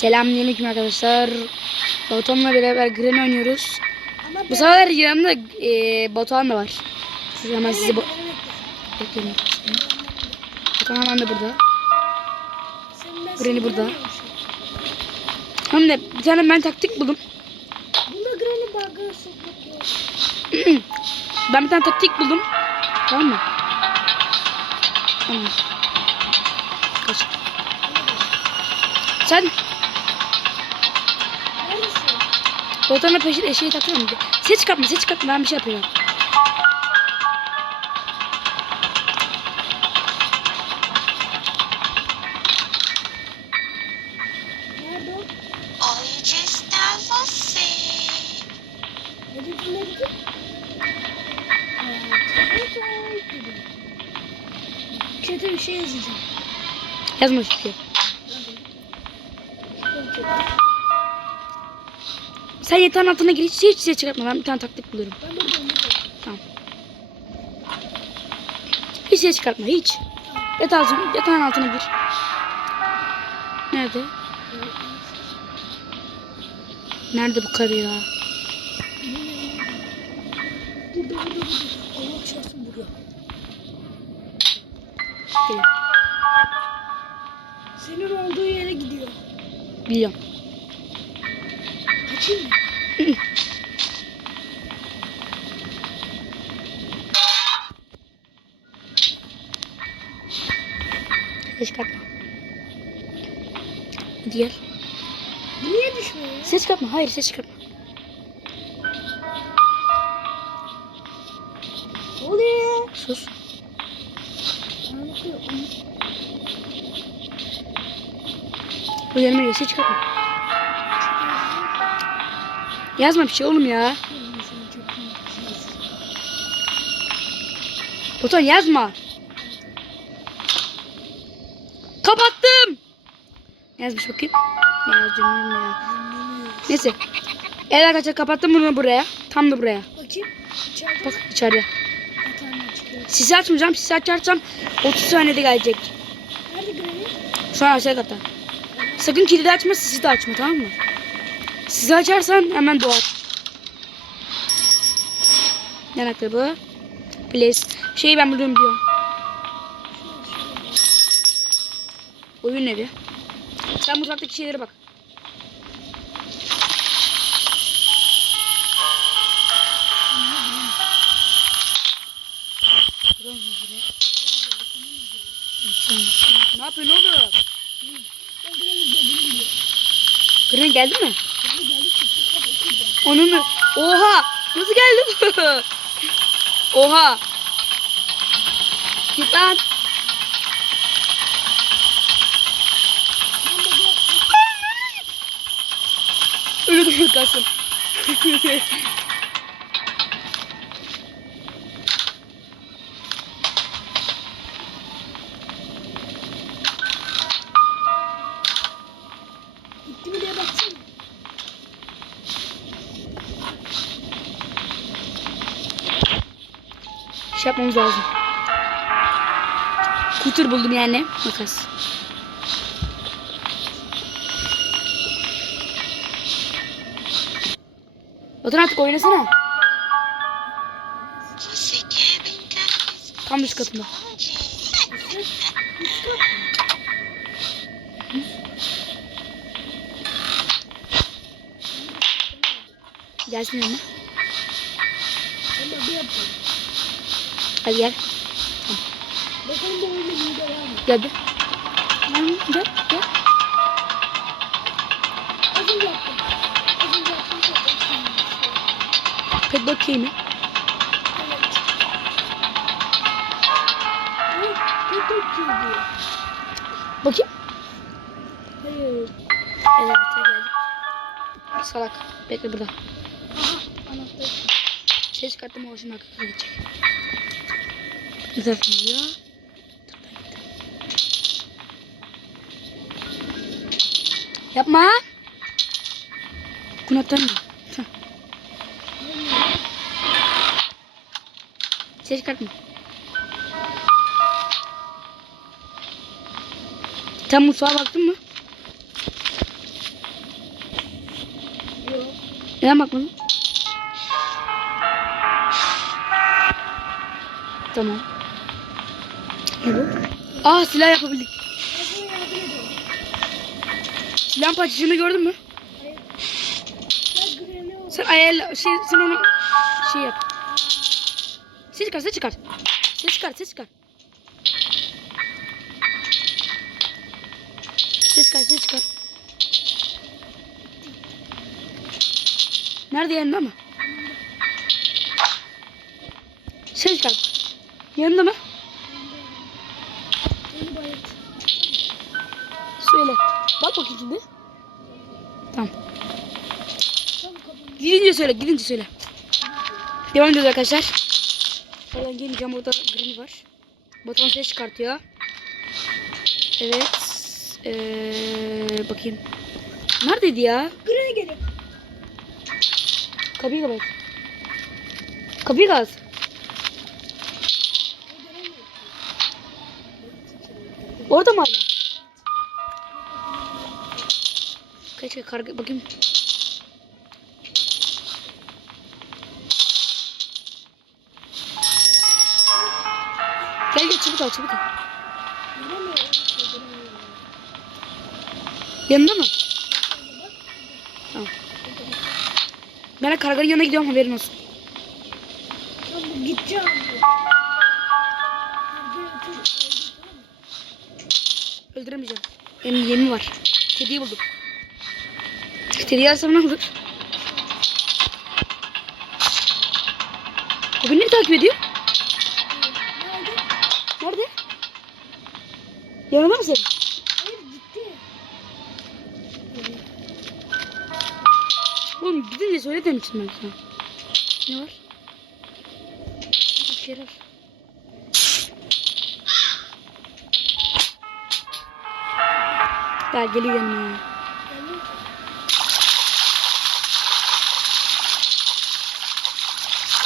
Selamünaleyküm arkadaşlar. Batuhan'la beraber Gren oynuyoruz. Ama Bu sefer yanımda e, Batuhan da var. Siz hemen sizi bu... Bekleyin. Batuhan hemen de burada. Seni burada. Hem de bir tane ben taktik buldum. Bunda sokmak yok. Ben bir tane taktik buldum. Tamam mı? Tamam. Kaç. Sen Batuhan'la peşin bir de. Ses çıkartma, ses çıkartma. Ben bir şey yapıyorum. Kötü bir şey yazacağım. Yazma hiçbir şey. Sen yatağın altına gir. Hiç, hiç ses çıkartma. Ben bir tane taktik bulurum. Ben buradayım buradayım. Tamam. Hiç ses çıkartma. Hiç. Yatağın, yatağın altına gir. Nerede? Nerede bu karı ya? Burada burada burada. Allah çarpsın. Geliyor. Senin olduğu yere gidiyor. Biliyorum. Ses çıkartma. Hadi gel. Niye düşmüyor? Ses çıkartma. Hayır ses çıkartma. Ne oluyor? Sus. Bu yanıma gel. Ses çıkartma. Yazma bir şey oğlum ya. Botan yazma. Kapattım. Yazmış bakayım. Ne yazacağım ya. Neyse. Evet arkadaşlar kapattım bunu buraya. Tam da buraya. Bakayım. İçeride Bak içeride. Sisi açmayacağım. Sisi açarsam 30 saniyede gelecek. Nerede? Şu an aşağı katta. Sakın kilidi açma, sisi de açma tamam mı? Sisi açarsan hemen doğar. Yanakları bu. Please. Şeyi ben biliyorum biliyorum. Oyun evi. Sen mutfaktaki şeylere bak. Ne yapıyorsun oğlum? Kırın geldi mi? Geldi geldi çıktı. Hadi otur da. Onu mu? Oha! Nasıl geldi? Oha! Git lan. Ölüdüm kalsın. Gitti mi diye baksana. Şey yapmamız lazım. Kutur buldum yani. Makas. Otur artık oynasana. Tam üst katında. Gelsin. Ben de bir yapayım. Hadi gel. Gel. Gel gel. gel. Çok iyi. Bakayım. Hayır. Evet geldik. Salak. Bekle burada. Aha anahtar. Ses çıkarttım o arkaya gidecek. Tarafım ya. Yapma. Kunattan mı? Ses çıkartma. Tam mutfağa baktın mı? Neden bakmadın? Tamam. Aa silah yapabildik. Silah parçasını gördün mü? Sen ayarla şey sen onu şey yap. Ses çıkar, ses çıkar. Ses çıkar, ses çıkar. Ses çıkar, ses çıkar. Nerede yanında mı? Ses çıkar. Yanında mı? Bak bakayım şimdi. Tamam. Gidince söyle, gidince söyle. Devam ediyoruz arkadaşlar. Oradan gelmeyeceğim. Orada green var. Batuhan ses çıkartıyor. Evet. Ee, bakayım. Neredeydi ya? Granny geliyor. Kapıyı kapat. Kapıyı kapat. Orada mı hala? Kaç kaç karga bakayım. Gel gel çabuk al çabuk al. Yanında mı? Tamam. Ben de karganın yanına gidiyorum haberin olsun. Gideceğim. Öldüremeyeceğim. Benim yemi var. Kediyi buldum. Kediyi alsam ne olur? Bu beni takip ediyor. Nerede? Nerede? Yanında mı senin? Hayır gitti. Oğlum gidince söyle demiştim ben sana. Ne var? Bir şeyler. Gel geliyor yanıma ya. Gelmiyor ki.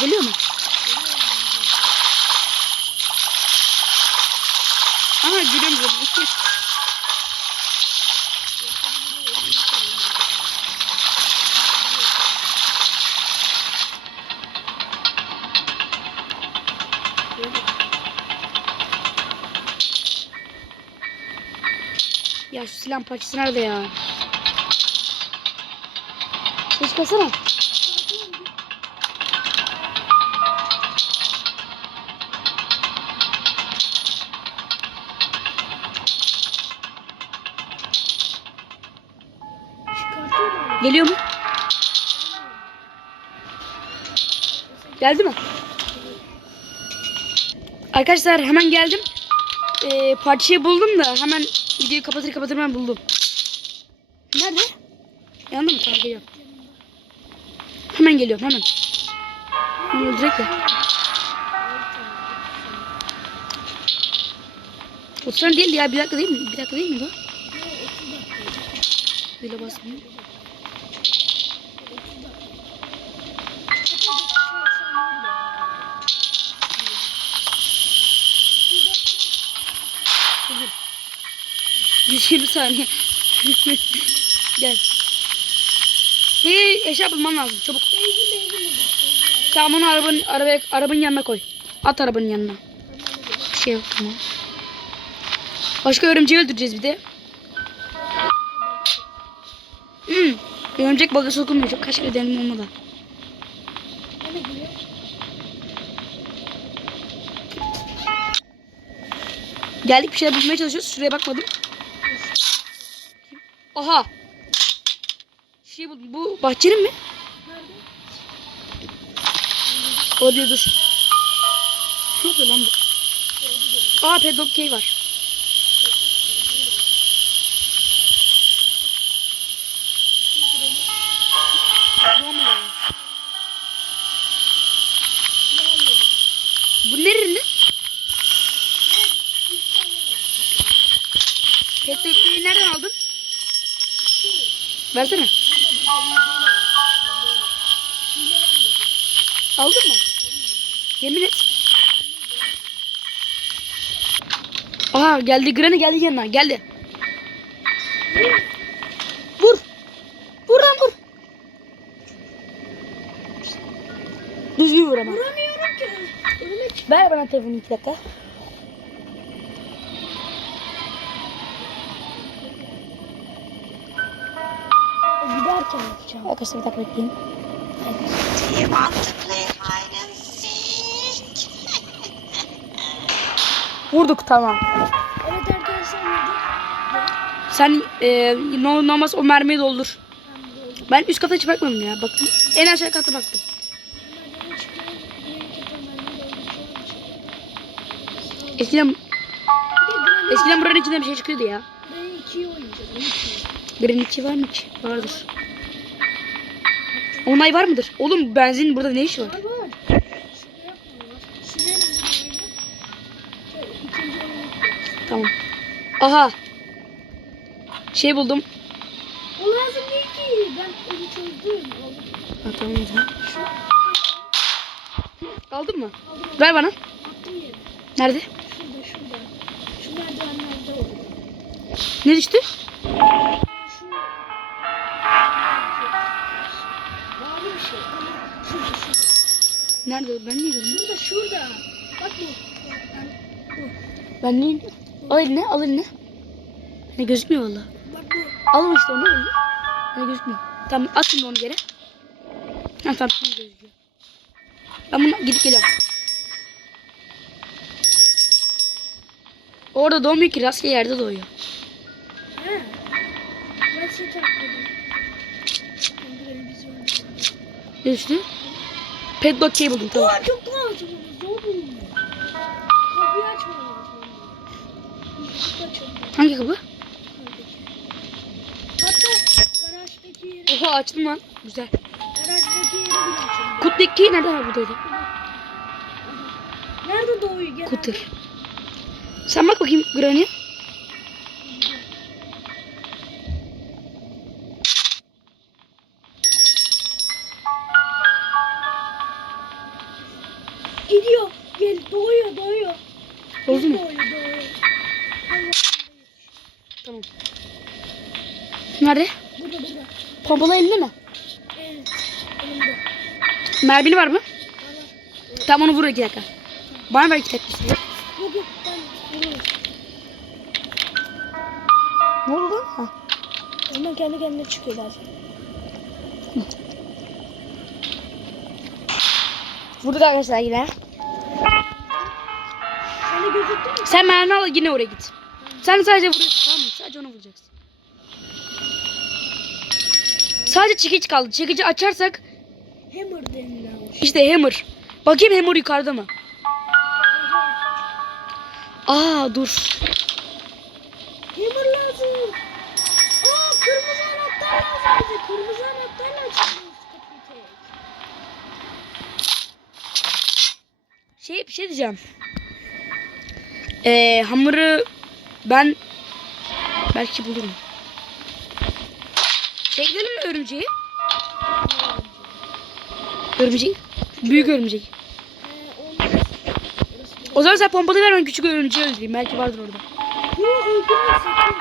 Geliyor mu? Aha gülüm gülüm. Ya şu silah parçası nerede ya? Ses çıkarsana. Geliyor mu? Geldi mi? Arkadaşlar hemen geldim. Ee, parçayı buldum da hemen videoyu kapatır kapatır ben buldum. Nerede? Yanında mı? Tamam geliyorum. Hemen geliyorum hemen. Bunu öldürecek ya. O saniye değil ya bir dakika değil mi? Bir dakika değil mi bu? Böyle basmıyor. 120 saniye. Gel. Hey eşya bulman lazım çabuk. Tamam onu arabanın arabaya arabanın yanına koy. At arabanın yanına. Bir şey yok tamam. Başka örümceği öldüreceğiz bir de. Hmm. Örümcek baga sokulmuyor. Çok kaç kere denedim olmadı. Geldik bir şeyler bulmaya çalışıyoruz. Şuraya bakmadım. Aha. Şey buldum. Bu bahçenin mi? O diyor dur. Ne yapıyor lan bu? Aa pedok key var. Geldi Granny geldi yanına geldi. Vur. Vur lan vur. vur ama. Vuramıyorum ki. Ver bana telefonu iki dakika. Giderken yapacağım. Arkadaşlar bir dakika bekleyin. Do you Sen e, olmaz o mermiyi doldur. Ben üst kata hiç bakmadım ya. Baktım. En aşağı kata baktım. Eskiden eskiden buranın içinde bir şey çıkıyordu ya. Granny 2'yi oynayacağız. 12'yi. Green 2 var mı ki? Vardır. Onay var mıdır? Oğlum benzin burada ne işi var? Var var. Şurada yapmıyorlar. Silerim bunu oyunu. Şöyle ikinci oyunu yapıyoruz. Tamam. Aha. Şey buldum. O lazım değil ki. Ben onu çözdüm. Ha, tamam o zaman. Aldın mı? aldım. Ver bana. Attım yere. Nerede? Şurada şurada. Şu merdivenlerde oldu. Ne düştü? Nerede? Ben niye görmüyorum? Şurada şurada. Bak bu. Ben, bu. Ben niye? Al eline, al eline. Ne gözükmüyor valla. Bak bu. Al işte onu. Ne gözükmüyor. Tamam at şimdi onu geri. Ha tamam şimdi gözüküyor. Ben bunu gidip geliyorum. Orada doğmuyor ki rastgele yerde doğuyor. Bizi öldürelim. Ne düştü? Padlock key buldum tamam. Aa çok lazım. Zor bulunuyor. Kapıyı açalım. Hangi kapı? Oha açtım lan. Güzel. key nerede? Ha buradaydı. Nerede doğuyor genelde? Kutur. Sen bak bakayım Granny. Pompalı elinde mi? Evet. Elimde. Mermini var mı? Bana. Tamam onu vur iki dakika. Bana ver iki dakika. Yok yok ben vururum. Ne oldu? Ha. Ondan kendi kendine çıkıyor bazen. Vurduk arkadaşlar yine. Sen mermi al yine oraya git. Sen sadece vuruyorsun tamam mı? Sadece onu vuracaksın. Sadece çekiç kaldı. Çekici açarsak Hammer denilen şey. işte hammer. Bakayım hammer yukarıda mı? Aa dur. Hammer lazım. Aa kırmızı anahtar lazım bize. Kırmızı anahtarla açıyoruz kapıyı. Şey bir şey diyeceğim. Ee, hamuru ben belki bulurum. Şey gidelim mi örümceği? Örümceği. Büyük örümcek. O zaman sen pompalı ver ben küçük örümceği öldüreyim. Belki vardır orada. Yok öldürme sakın.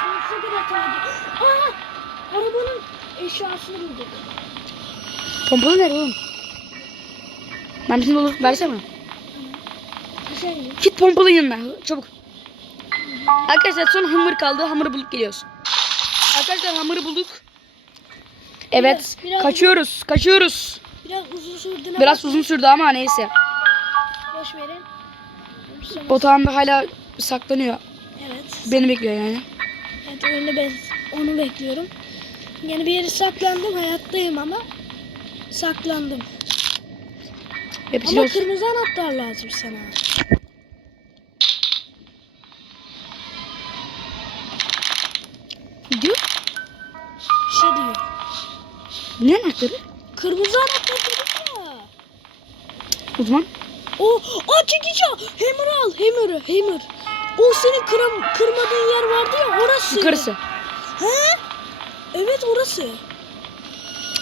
Sonsuza kadar takip Aa! Arabanın eşyasını bulduk. Pompalı nerede oğlum? Mermisini doldur versene. Mi? Git pompalının yanına. Çabuk. Arkadaşlar son hamur kaldı. Hamuru bulup geliyoruz. Arkadaşlar hamuru bulduk. Evet. Biraz- kaçıyoruz. Kaçıyoruz. Biraz uzun sürdü. Biraz uzun sürdü ama neyse. Boş verin. Botağım da hala saklanıyor. Evet. Beni bekliyor yani. Evet oyunu ben onu bekliyorum. Yani bir yere saklandım. Hayattayım ama saklandım. Ama Yapacağız. kırmızı anahtar lazım sana. Ne anahtarı? Kırmızı anahtar dedim ya. O zaman O, o çekici. Hammer al. Hammer'ı. Hammer. O senin kıram, kırmadığın yer vardı ya orası. yukarısı. He? Evet orası.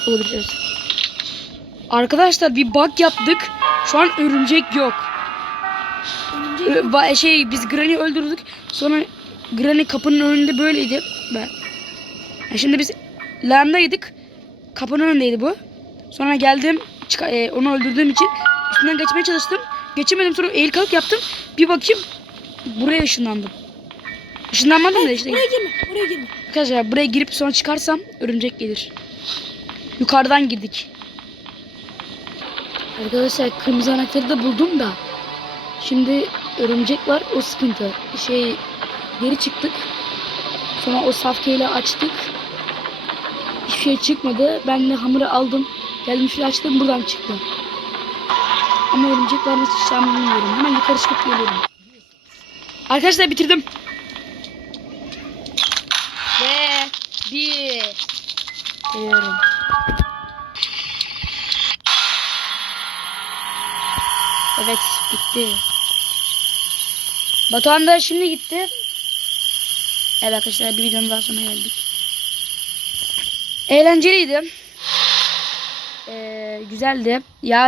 Olabilir evet. Arkadaşlar bir bug yaptık. Şu an örümcek yok. Önce Ö- şey biz Granny öldürdük. Sonra Granny kapının önünde böyleydi. Ben. Şimdi biz landaydık. Kapının önündeydi bu. Sonra geldim e, onu öldürdüğüm için üstünden geçmeye çalıştım. Geçemedim sonra eğil kalk yaptım. Bir bakayım buraya ışınlandım. Işınlanmadım da işte. Oraya girme. Oraya girme. Arkadaşlar buraya girip sonra çıkarsam örümcek gelir. Yukarıdan girdik. Arkadaşlar kırmızı anahtarı da buldum da. Şimdi örümcek var o sıkıntı. Şey geri çıktık. Sonra o safkeyle açtık. Hiçbir şey çıkmadı. Ben de hamuru aldım. Geldim açtım buradan çıktı. Ama örümcek var nasıl çıkacağımı bilmiyorum. Hemen yukarı çıkıp geliyorum. Arkadaşlar bitirdim. Ve bir. Geliyorum. Evet bitti. Batuhan da şimdi gitti. Evet arkadaşlar bir videonun daha sonuna geldik. Eğlenceliydi. Ee, güzeldi. Ya